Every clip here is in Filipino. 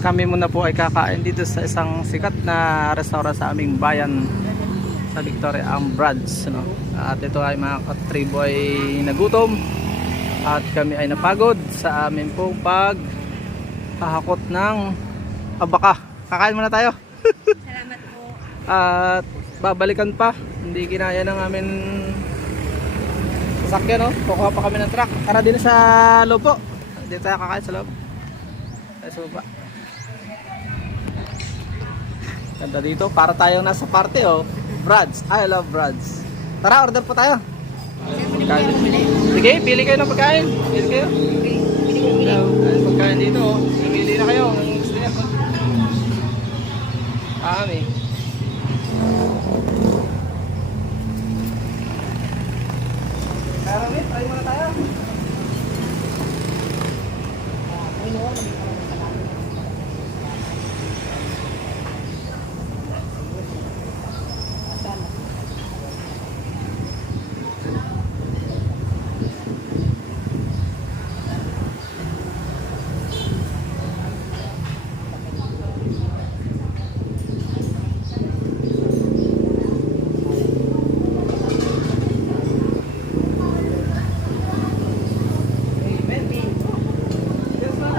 kami muna po ay kakain dito sa isang sikat na restaurant sa aming bayan sa Victoria, ang Brads. No? At ito ay mga katribo ay nagutom at kami ay napagod sa amin pong pag hahakot ng abaka. Kakain muna tayo. Salamat po. At babalikan pa. Hindi kinaya ng amin sasakyan, no? Kukuha pa kami ng truck. Tara din sa loob po. Dito tayo kakain sa loob. Sa baba. Ganda dito. Para tayong nasa party, oh. Brads. I love Brads. Tara, order po tayo. Pagkain. Sige, pili kayo ng pagkain. Pili kayo. Ayun, pagkain dito, oh. Pili na kayo. Gusto niya. Ah, may. Karami, try muna tayo. Amen. Yes, ma'am.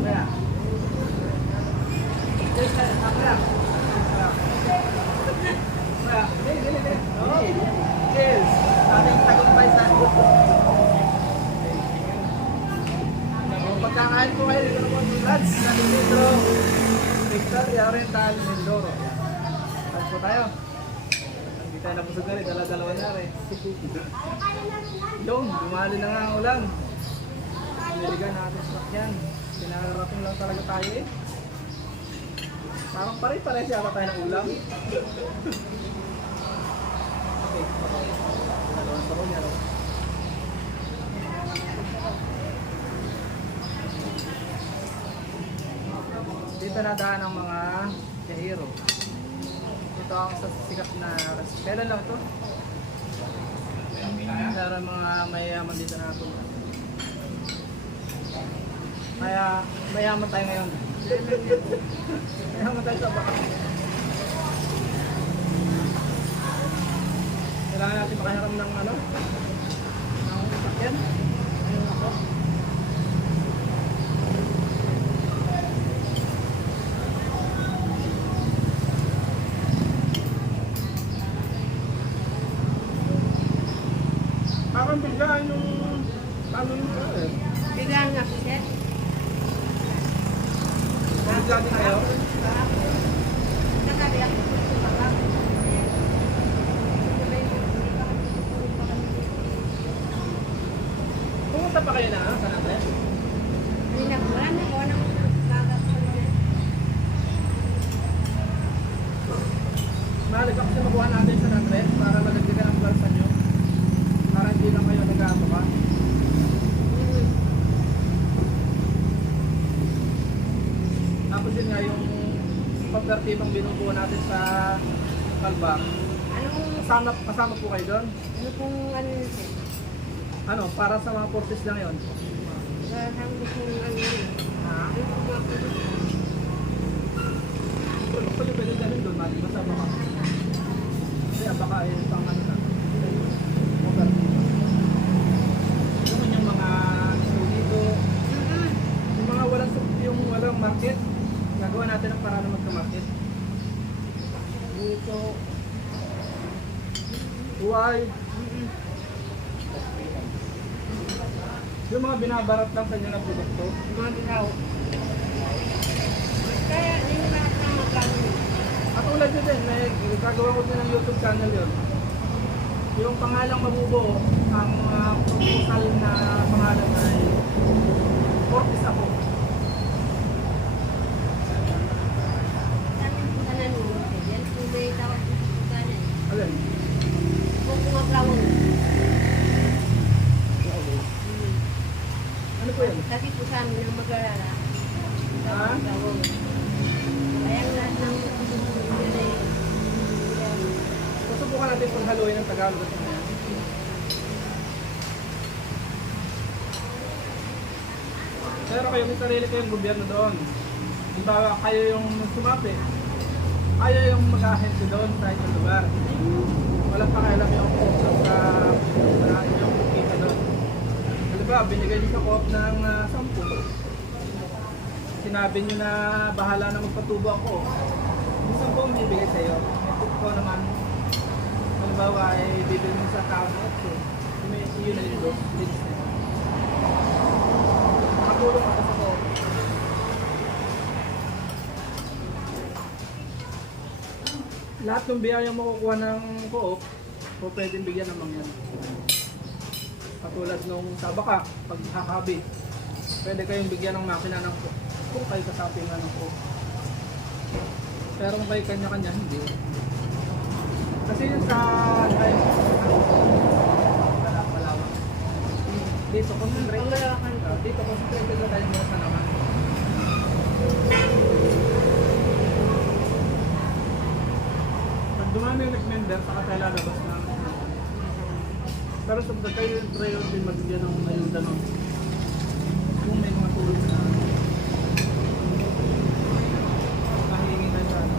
Kuya. Yes, sir. Ako lang. Kuya, dili, dili, dili. Oh. Yes. Ating tagumpay sa Pagkakain po kayo dito ng lads sa Metro Victoria Oriental Mindoro. Lads po tayo. Hindi tayo nabusog na rin, dala-dalawa na rin. Yung, dumali na nga ang ulan. Niligan natin sa sakyan. Pinarating lang talaga tayo eh. Parang pare-pares yata tayo ng ulam. okay, okay. Dalawang sa kunya, no? Dito nadaan ang mga kahiro. Ito ang sa sikat na. Kailan lang to? Para mga mayayaman dito na ako. Kaya mayaman tayo ngayon. mayaman tayo sa baka. Kailangan natin makahiram ng ano? Ng sakyan. Ayun ako. Parang biglaan yung ano yung eh. Bigyan nga po, sir. Biglaan kayo. Nakabi ako. Pumunta pa kayo na sa natin? Hindi na po. Marami po nang bagat po na. Mahalik ako sa makuha natin sa natin para malagdagan ang plansa nyo. Para hindi lang kayo nag-aato ka. Tapos yun nga yung pagkartibang binubuo natin sa kalbang. Anong, Kasama, kasama po kayo doon. ano pong ano yun, sir? Ano, para sa mga forces lang yun. Saan gusto mong ano yun? Ha? Ano pong mga po? Pwede pwede pwede dahil doon, mali masama ka. Kasi baka yun pang ano na. Pagkartibang. Yun yung mga dito. Yung mga walang yung walang market, gagawa natin ang para na magka-market. Dito. Huwag. Yung mga binabarat lang sa inyo na produkto. Mga bitaw. Kaya, na lahat na magkano. Katulad nyo din, may gagawa ko din ng YouTube channel yun. Yung pangalang mabubuo, ang uh, proposal na pangalan ay Fortis ako. Saan yung tanan mo, sir? Yan po may tawag po sa tanan. Alin? Kung mga flower. Ano po yun? Kasi po sa amin ang mag-alala. Ha? Kaya ang lahat ng yun ay Susubukan natin paghaluin ng Tagalog at Maya. Pero kayo may sarili kayong gobyerno doon. Ba kayo yung sumapi? Kayo yung mag-ahente doon sa inyong lugar. Walang pakialam yung sa sa sa inyong kita doon. Ba, binigay niyo sa co-op ng uh, 10. Sinabi niyo na bahala na magpatubo ako. 10 ang bibigay sa iyo. Yung ko naman, halimbawa ay bibigay mo sa na ito. May yun na yun na yun. Makatulong ako sa co-op. Lahat ng biyayang makukuha ng co-op, o pwedeng bigyan ng mangyan. Katulad nung sa baka, pag hakabi, pwede kayong bigyan ng makina ng co kung kayo kasapi nga ng co Pero kung kayo kanya-kanya, hindi. Kasi yun sa. Dito, concentrate. Dito, concentrate na tayo muna sa naman. Pag dumami yung nag-member, saka tayo lalabas na. Pero sa kayo yung priority magbigyan ng ayuda nun. Kung may mga tulong na mahihingi tayo sa ano.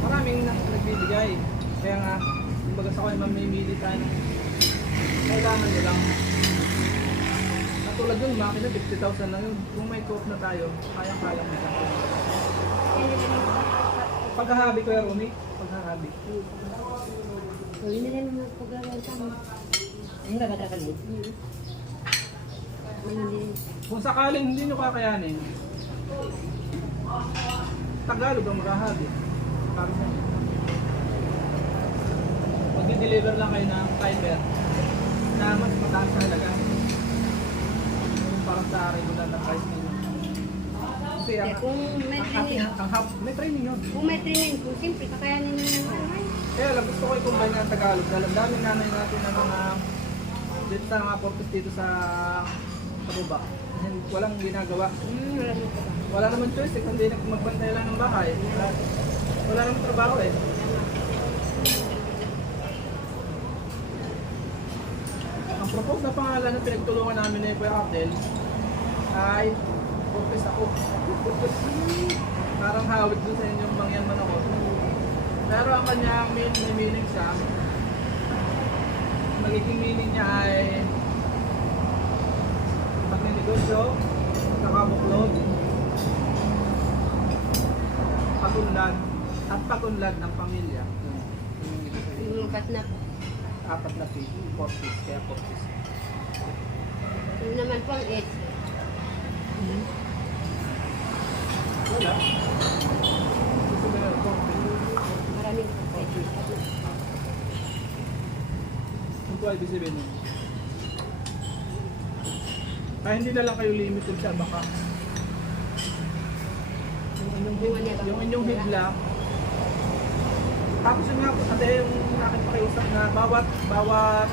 Maraming nang nagbibigay. Kaya nga, kumbaga sa kayo mamimili tayo ng kailangan nyo lang. Katulad yung makina, 50,000 lang yun. Kung may co na tayo, kaya-kaya mo sa. Paghahabi ko yung Romy, paghahabi. So, yun na lang mga pagawin sa amin. Ano ba mo? Kung sakaling hindi nyo kakayanin, Tagalog ang maghahabi. Para sa inyo. Mag-deliver lang kayo ng timer na mas mataas sa halaga. Yung parang sa regular na price ninyo. Kasi ang, kung may ang, training, ang may training yun. kung may training, kung siyempre kakayanin nyo naman. Kaya lang gusto ko i-combine ng Tagalog dahil ang daming nanay natin na mga dito sa mga purpose dito sa. Kasi walang ginagawa. Wala ba? Wala naman choice eh, kundi magbantay lang ng bahay. Wala, wala naman trabaho eh. Propose na pangalan na pinagtulungan namin ni Kuya Abdel ay Purpose ako. Parang hawig dun sa inyong mangyan man ako. Pero ang kanyang main na meaning siya, magiging meaning niya ay pagninegosyo, nakabuklod, patunlad, at patunlad ng pamilya. Yun. Yun yung ibig sabihin. Yung kat na po. Apat na P, Portis, kaya Portis. Yung naman po ang edge. Wala. Gusto yun, Portis. Maraming edge. Ang po ay ibig sabihin nun. Kaya hindi na lang kayo limited sa baka. Yung inyong, yung inyong hidla, tapos yun nga po, ate yung aking pakiusap na bawat, bawat,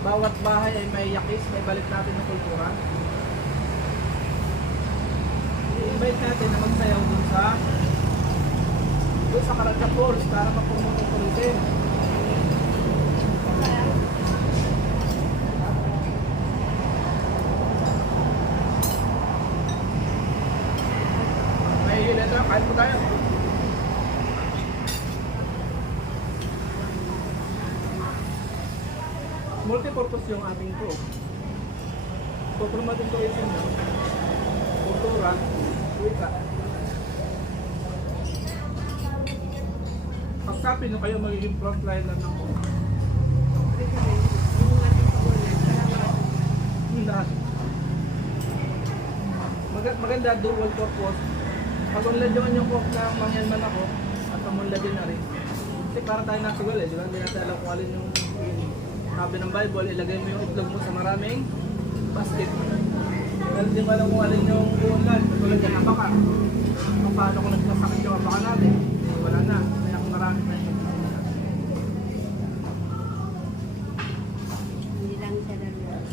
bawat bahay ay may yakis, may balik natin ng kultura. I-invite natin na magsayaw dun sa dun sa Karagka Falls para mapromote ang tourism. May letra, kahit po tayo. Multipurpose yung ating ko. So, promoting tourism na. Kultura, wika. Pagsapin nyo kayo magiging frontliner ng lahat. Mag- maganda dual purpose. Pag unladyoan yung cook ng mangyan man ako, at pamunlad din na rin. Kasi para tayo nasugal eh, di ba? Hindi natin alam kung alin yung sabi ng Bible, ilagay mo yung itlog mo sa maraming basket. Dahil di ba alam kung alin yung unlad, katulad ng abaka. Kung paano kung nagkasakit yung abaka natin, wala na. Kaya kung marami na dalawa.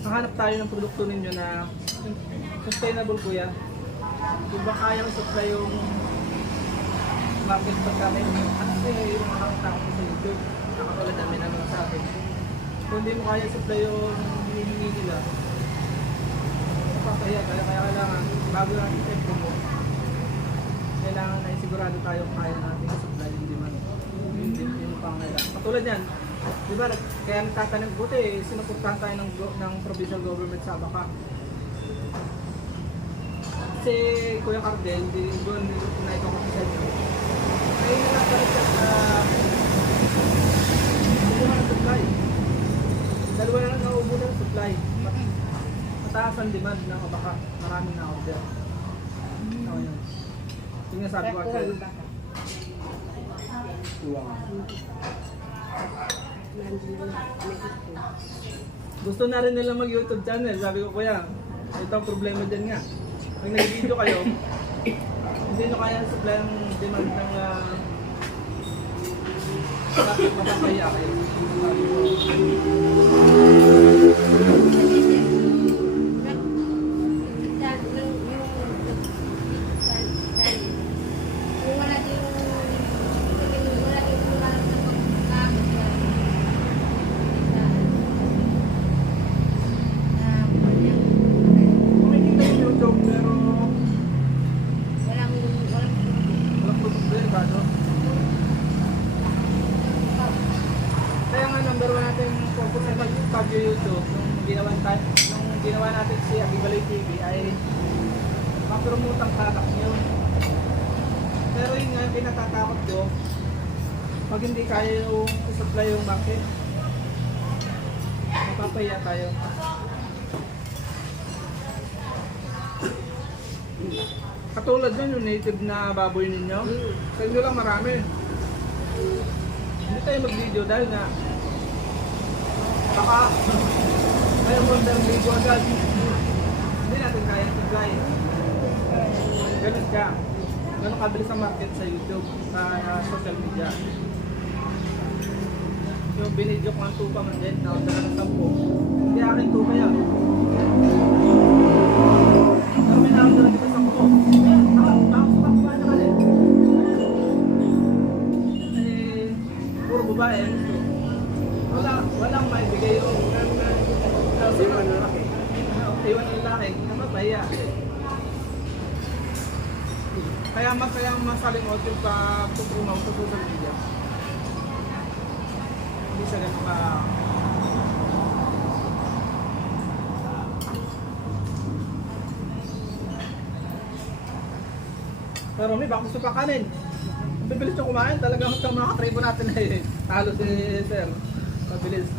Hanap tayo ng produkto ninyo na sustainable kuya. Kung ba kaya supply yung market pag kami, kasi yung mga tao sa YouTube, nakatulad namin naman sa akin. Kung hindi mo kaya supply yung hinihingi nila, mapapahiya kaya kaya kailangan bago natin check mo kailangan na sigurado tayo kaya natin supply yung demand. Yun din yung pangailangan. Katulad yan, di ba, kaya nagtatanong, buti sinuportahan tayo ng, ng provincial government sa Abaca. Kasi Kuya Cardel, doon na ikaw kasi sa inyo. Ay nagtatanong siya sa kumuha ng supply. Dalawa na lang naubo ng supply. Mat- Mataas ang demand ng Abaca. Maraming na order. Ano yun? Yung nga sabi ko baka. May gusto. Na rin nila mag YouTube channel. Sabi ko, kuya, ito ang problema dyan nga. Pag nag-video kayo, hindi nyo kaya supply ang demand ng uh, mapapaya kayo. Sabi ko, ginawa natin si Abibalay TV ay mapromote ang product nyo. Pero yun nga, pinatatakot ko pag hindi kaya yung supply yung market mapapaya tayo. Katulad nun yung native na baboy ninyo. Sa inyo lang marami. Hindi tayo mag-video dahil nga baka may umundang video agad. Hindi natin kaya supply. Ganun ka. Ganun kabilis ang market sa YouTube, sa uh, social media. Yung binidyo ko ang tupa man din, na order ng 10. Hindi akin tupa yan. Pero may na-order na kita 10. Bakit? Bakit sumakuha na ka din? Eh, puro babae. So, wala, walang maibigay iwan ng laki. Iwan ng laki. Kaya mas kaya masalimot yung pagpupumaw sa social media. Hindi siya ganun ka... Pero may baka gusto pa kanin. Ang bibilis yung kumain, talagang sa mga katribo natin eh. Talo si Sir. Mabilis.